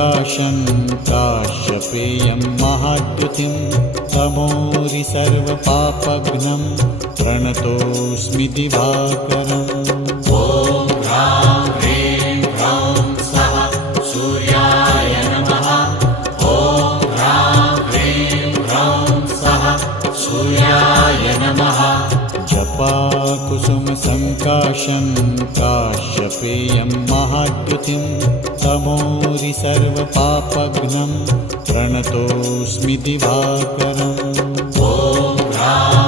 सङ्काशं काश्यपेयं महाद्युतिं तमोरि सर्वपापघ्नं प्रणतोऽस्मि दिवाकरम्। ॐ ह्रां ह्रीं ह्रौं स्वः सूर्याय नमः। ॐ ह्रां ह्रीं ह्रौं स्वः सूर्याय नमः। जपाकुसुमसङ्काशं काश्यपेयं महाद्युतिं तमोरि सर्वपापघ्नं प्रणतोऽस्मि दिवाकरम्। ॐ ह्रां